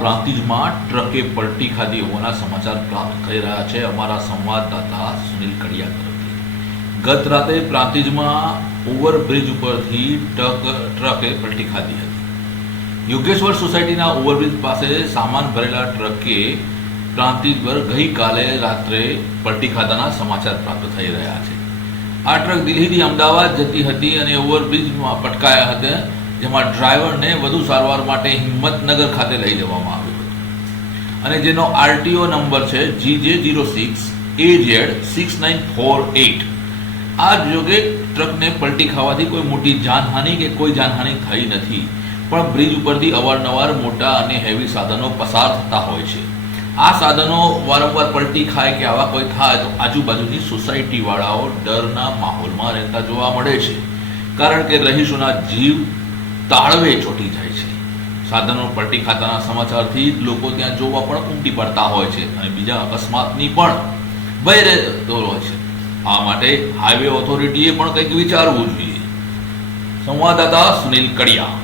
પ્રાંતિજમાં ટ્રકે પલટી ખાધી હોવાના સમાચાર પ્રાપ્ત થઈ રહ્યા છે અમારા સંવાદદાતા સુનિલ કડિયા તરફથી। ગત રાતે પ્રાંતિજમાં ઓવરબ્રિજ ઉપરથી ટ્રકે પલટી ખાધી હતી। યોગેશ્વર સોસાયટીના ઓવરબ્રિજ પાસે સામાન ભરેલા ટ્રકે પ્રાંતિજ પર ગઈકાલે રાત્રે પલટી ખાધાના સમાચાર પ્રાપ્ત થઈ રહ્યા છે। આ ટ્રક દિલ્હીથી અમદાવાદ જતી હતી અને ઓવરબ્રિજમાં પટકાયા હતા, જેમાં ડ્રાઈવરને વધુ સારવાર માટે હિંમતનગર ખાતે લઈ જવામાં આવ્યો હતો અને જેનો આરટીઓ નંબર છે GJ06AZ6948। આ જોગે ટ્રકને પલટી ખાવાથી કોઈ મોટી જાનહાનિ કે કોઈ જાનહાનિ થઈ નથી, પણ બ્રિજ ઉપરથી અવારનવાર મોટા અને હેવી સાધનો પસાર થતા હોય છે। આ સાધનો વારંવાર પલટી ખાય કે આવા કોઈ થાય તો આજુબાજુની સોસાયટીવાળાઓ ડરના માહોલમાં રહેતા જોવા મળે છે, કારણ કે રહીશોના જીવ તાળવે ચોંટી જાય છે। સાધનો પલટી ખાતાના સમાચારથી લોકો ત્યાં જોવા પણ ઉમટી પડતા હોય છે અને બીજા અકસ્માતની પણ ભય રહેતો હોય છે। આ માટે હાઈવે ઓથોરિટીએ પણ કંઈક વિચારવું જોઈએ। સંવાદદાતા સુનિલ કડિયા।